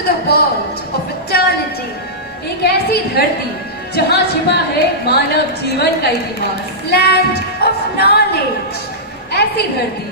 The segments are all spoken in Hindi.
to the world of eternity. एक ऐसी धरती जहाँ छिपा है मानव जीवन का इतिहास। Land of knowledge. ऐसी धरती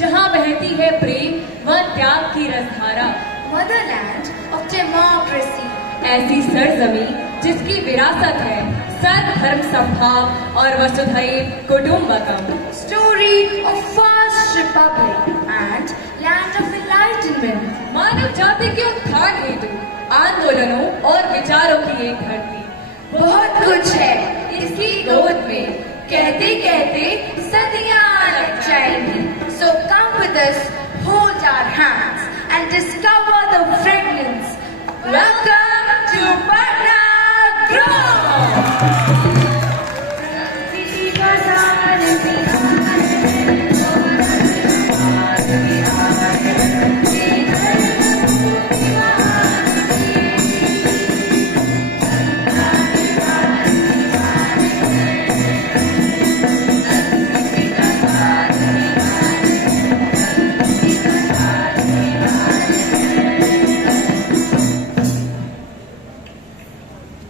जहाँ बहती है प्रेम व त्याग की रसधारा। Motherland of democracy. ऐसी सरजमी जिसकी विरासत है सर्वधर्म समभाव और वसुधैव कुटुंबकम। Story of first republic and land of enlightenment. मानव जाति के उत्थान हेतु आंदोलनों और विचारों की एक धरती। बहुत कुछ है इसकी गोद में, कहते कहते सदियां लग जाएंगी। So come with us, hold our hands and discover the fragrance. Welcome to Patna Grove.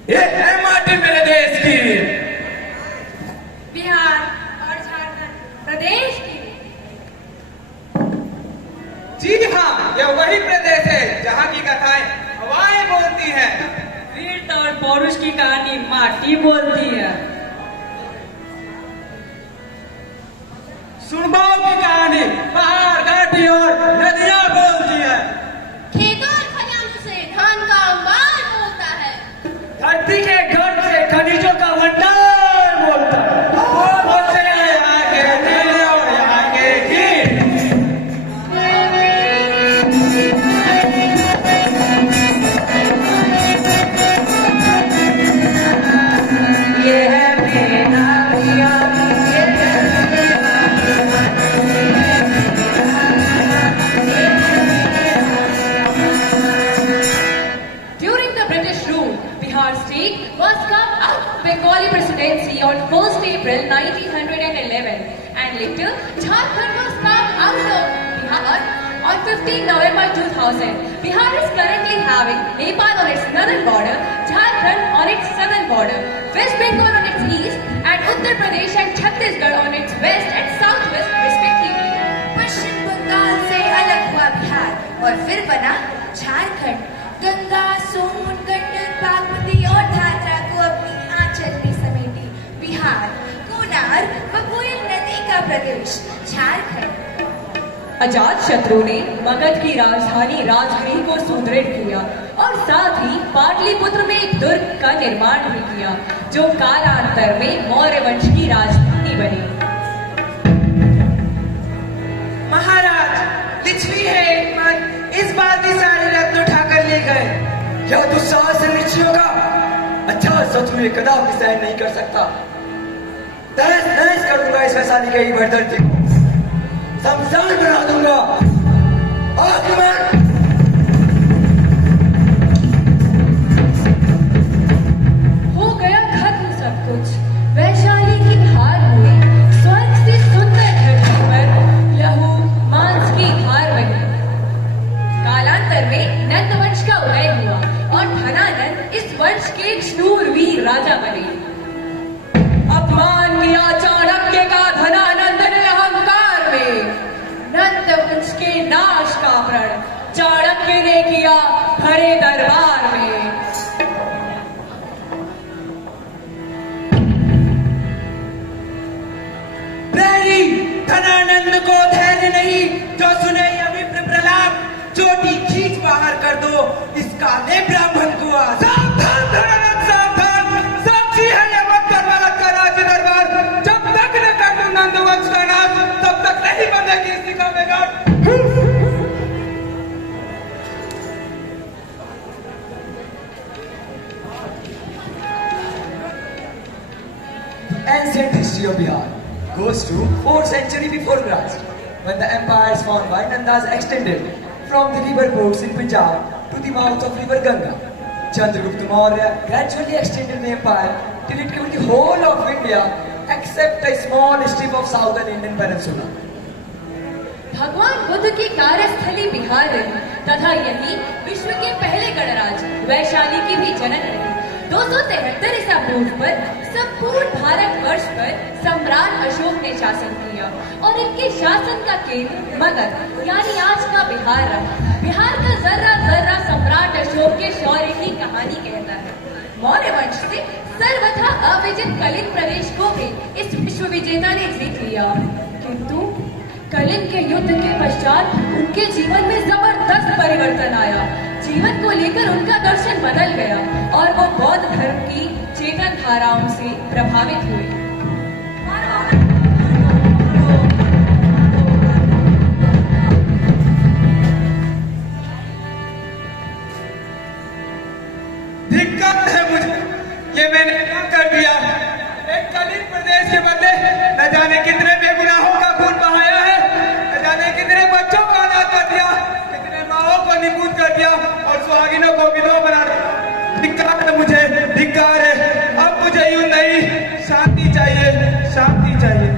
ये है माटी मेरे देश की, बिहार और झारखंड प्रदेश की। जी हाँ, यह वही प्रदेश है जहाँ की कथाएं हवाएं बोलती हैं। वीरता और पौरुष की कहानी माटी बोलती है। सुरबाओं की कहानी पहाड़ घाटी और नदियाँ बोलती है। खेतों और खलिहानों से धान का अंबार बोलता है। धरती के गर्भ से खनिजों का भंडार बोलता है। वो बोलते हैं यहाँ के नीले और यहाँ के हीरे। ये है मेरा पिया, ये है During the British rule, Bihar state was carved out of Bengali presidency on 1st April 1911 and later Jharkhand was carved out of Bihar on 15 November 2000. Bihar is currently having Nepal on its northern border, Jharkhand on its southern border, West Bengal on its east and Uttar Pradesh and Chhattisgarh on its west and southwest respectively. पश्चिम बंगाल से अलग हुआ बिहार और फिर बना झारखंड। गंगा, सोन, गंडक, बागमती और धात्रा को अपनी आंचल में समेटी बिहार, कोनार व कोयल नदी का प्रदेश झारखंड। अजात शत्रु ने मगध की राजधानी राजगृह को सुदृढ़ किया और साथ ही पाटलिपुत्र में एक दुर्ग का निर्माण भी किया जो कालांतर में मौर्य वंश की राजधानी बनी। महाराज, लिच्छवी है एक मन, इस बार भी सारे रत्न उठाकर ले गए। यह दुस्साहस से लिच्छवियों का अच्छा शत्रु ये कदापि सहन नहीं कर सकता। तहस नहस कर दूंगा इस वैशाली के ही धरती को, शमशान बना दूंगा। आक्रमण! हो गया खत्म सब कुछ, वैशाली की हार हुई। स्वर्ग से सुंदर धरती पर लहू मांस की धार बनी। कालांतर में नंद वंश का उदय हुआ और धनानंद इस वंश के शूरवीर राजा बने। अपमान किया चाणक्य का धनानंद ने अहंकार में, नंद वंश के नाश का प्रण चाणक्य ने किया भरे दरबार में। प्रेरी धनानंद को धैर्य नहीं, जो सुने यह विप्र प्रलाप, चोटी खींच बाहर कर दो इस काले ब्राह्मण को। सावधान धनानंद, सावधान! साक्षी है यह मक्कर वाला का राज्य दरबार। जब तक न कर दूं नंद वंश का नाश, तब तक नहीं बंधेगी इसी का बेगार। Ancient history of Bihar goes to 4th century before Christ, when the empires found by Nandas extended from the river boats in Punjab to the mouth of river Ganga. Chandragupta Maurya gradually extended the empire till it covered the whole of India except a small strip of southern Indian peninsula. भगवान बुद्ध की कार्यस्थली बिहार रही तथा यही विश्व के पहले गणराज्य वैशाली की भी जनक रही। 273 ईसा पूर्व पर संपूर्ण भारतवर्ष पर सम्राट अशोक ने शासन किया और इनके शासन का केंद्र मगध यानी आज का बिहार रहा। बिहार का जर्रा जर्रा सम्राट अशोक के शौर्य की कहानी कहता है। मौर्य वंश से सर्वथा अविजित कलिंग प्रदेश को भी इस विश्व विजेता ने जीत लिया, किंतु कलिंग के युद्ध के पश्चात उनके जीवन में जबरदस्त परिवर्तन आया। जीवन को लेकर उनका दर्शन बदल गया और वो बौद्ध धर्म की चेतन धाराओं से प्रभावित हुए। धिक्कार है मुझे, ये मैंने क्या कर दिया। एक कलिंग प्रदेश के बदले न जाने कितने बेगुनाहों का खून बहाया है, न जाने कितने बच्चों को अनाथ कर दिया, कितने माओं को निपूत कर दिया और सुहागिनों को विधवा बना दिया। धिक्कार है मुझे, धिक्कार है। अब मुझे यूं नहीं, शांति चाहिए, शांति चाहिए।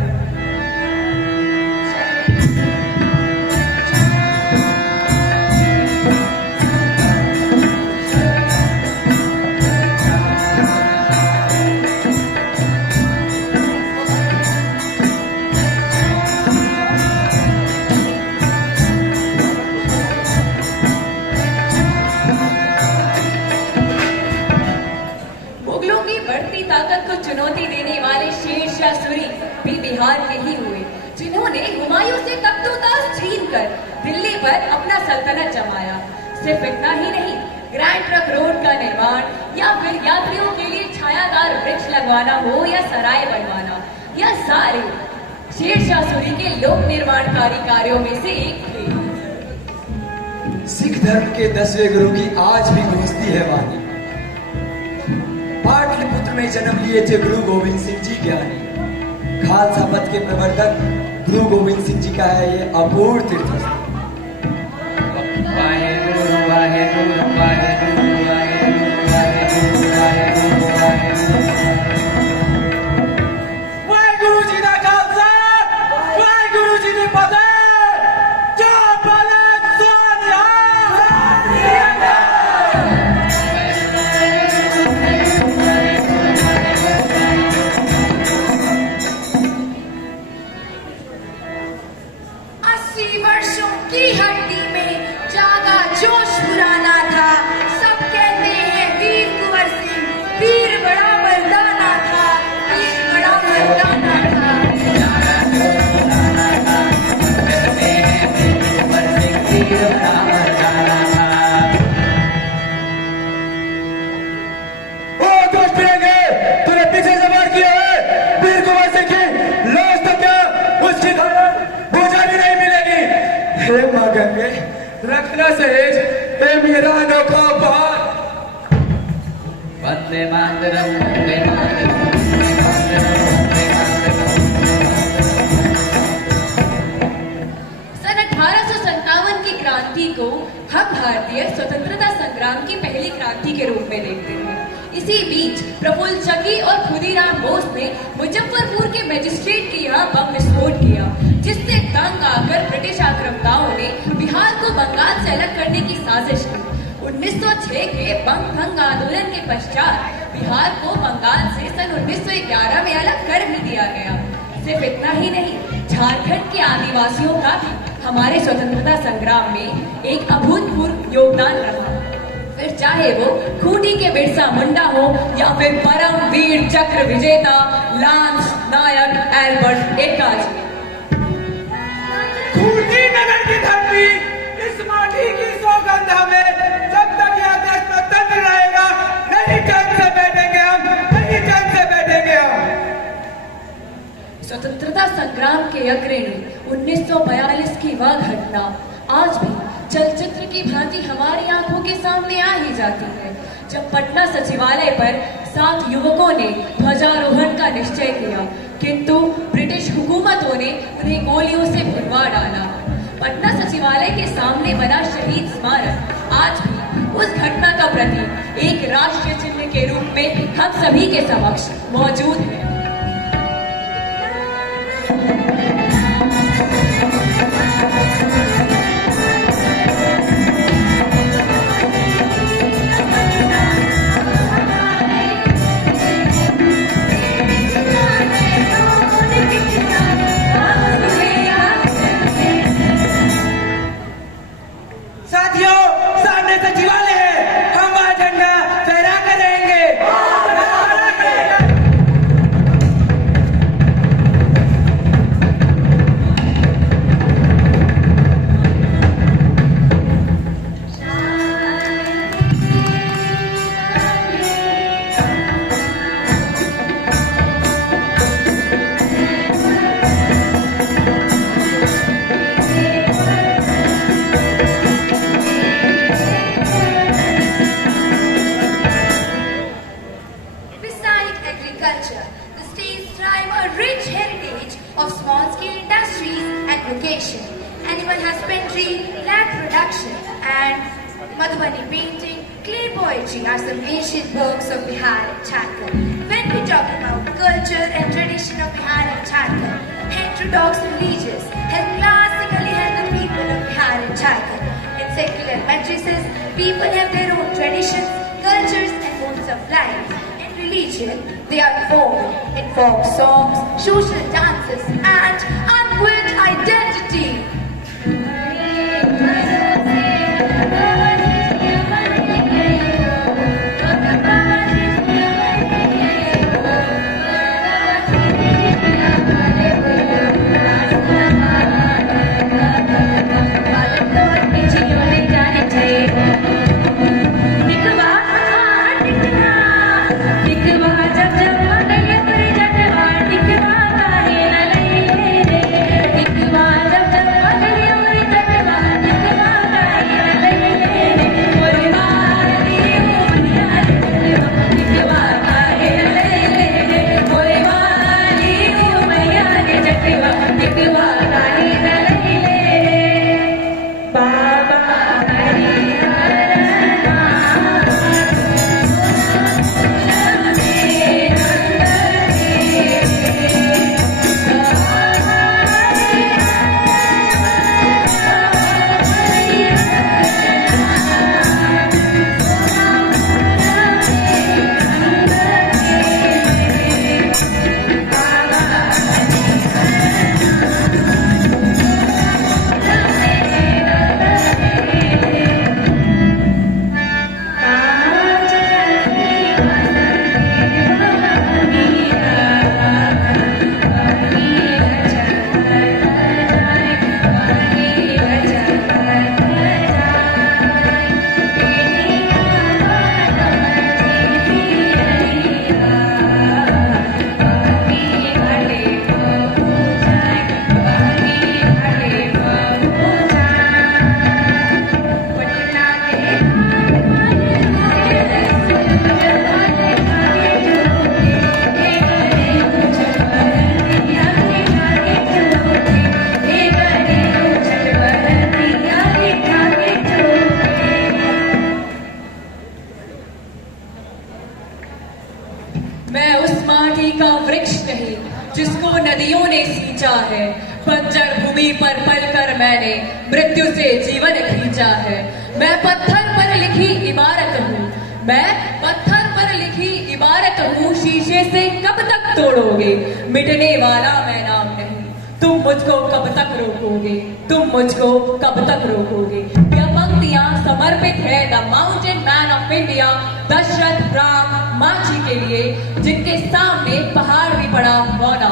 चुनौती देने वाले शेरशाह सूरी भी बिहार के ही हुए, जिन्होंने हुमायूं से तख्तोताज छीनकर दिल्ली पर अपना सल्तनत जमाया। सिर्फ इतना ही नहीं, ग्रैंड ट्रंक रोड का निर्माण या फिर यात्रियों के लिए छायादार वृक्ष लगवाना हो या सराय बनवाना, यह सारे शेरशाह सूरी के लोक निर्माणकारी कार्यों में से एक थे। सिख धर्म के 10वें गुरु की आज भी गूंजती है वाणी। पाटलिपुत्र में जन्म लिए थे गुरु गोविंद सिंह जी ज्ञानी। खालसा पंथ के प्रवर्तक गुरु गोविंद सिंह जी का है ये अपूर्व तीर्थस्थल। वाहेगुरु जी दा खालसा, वाहेगुरु जी दी फतेह। जो बलद सोनिया वर्षों की हड्डी में जागा जोश पुराना था। सब कहते हैं वीर कुंवर सिंह, वीर बड़ा मर्दाना था, वीर बड़ा मर्दाना था। ओ जोश पिएंगे, तूने पीछे से वार किया है। वीर कुंवर सिंह की लाश तक क्या उसकी धारा भूजा भी नहीं मिलेगी। हे मां गंगे, रखना सहेज हे मेरा अनोखा उपहार। वंदे मातरम, वंदे मातरम, वंदे मातरम, वंदे सन 1857 की क्रांति को हम भारतीय स्वतंत्रता संग्राम की पहली क्रांति के रूप में देखते हैं। इसी बीच प्रफुल्ल चकी और खुदीराम बोस ने मुजफ्फरपुर के मजिस्ट्रेट के यहाँ बम विस्फोट किया, जिससे तंग आकर ब्रिटिश आक्रमणकारों ने बिहार को बंगाल से अलग करने की साजिश की। 1906 के बंग भंग आंदोलन के पश्चात बिहार को बंगाल से सन 1911 में अलग कर भी दिया गया। सिर्फ इतना ही नहीं, झारखंड के आदिवासियों का भी हमारे स्वतंत्रता संग्राम में एक अभूतपूर्व योगदान रहा। फिर चाहे वो खूंटी के बिरसा मुंडा हो या फिर परम वीर चक्र विजेता लांस नायक एल्बर्ट एक्का जी। खूंटी नगर की धरती, इस माटी की सौगंध हमें, जब तक यह देश स्वतंत्र रहेगा नहीं चैन से बैठेंगे हम, नहीं चैन से बैठेंगे हम। स्वतंत्रता संग्राम के अग्रणी 1942 की वह घटना आज भी चलचित्र की भांति हमारी आंखों के सामने आ ही जाती है, जब पटना सचिवालय पर 7 युवकों ने ध्वजारोहण का निश्चय किया, किंतु ब्रिटिश हुकूमतों ने उन्हें गोलियों से भुनवा डाला। पटना सचिवालय के सामने बना शहीद स्मारक आज भी उस घटना का प्रतीक एक राष्ट्रीय चिन्ह के रूप में हम सभी के समक्ष मौजूद है। Madhubani painting, clay poetry are some ancient works of Bihar and Jharkhand. When we talk about culture and tradition of Bihar and Jharkhand, heterodox religions have classically held the people of Bihar and Jharkhand. In secular matrices, people have their own traditions, cultures and modes of life. In religion, they are formed in folk songs, social dances and unquit identity. मैं उस माटी का वृक्ष नहीं जिसको नदियों ने सींचा है। बंजर भूमि पर पलकर मैंने मृत्यु से जीवन खींचा है। मैं पत्थर पर लिखी इबारत हूँ, मैं पत्थर पर लिखी इबारत हूँ। शीशे से कब तक तोड़ोगे, मिटने वाला मैं नाम नहीं। तुम मुझको कब तक रोकोगे, तुम मुझको कब तक रोकोगे। यह पंक्तियां समर्पित है the mountain man of India Dashrath Ram Manjhi के लिए, जिनके सामने पहाड़ भी पड़ा मौना।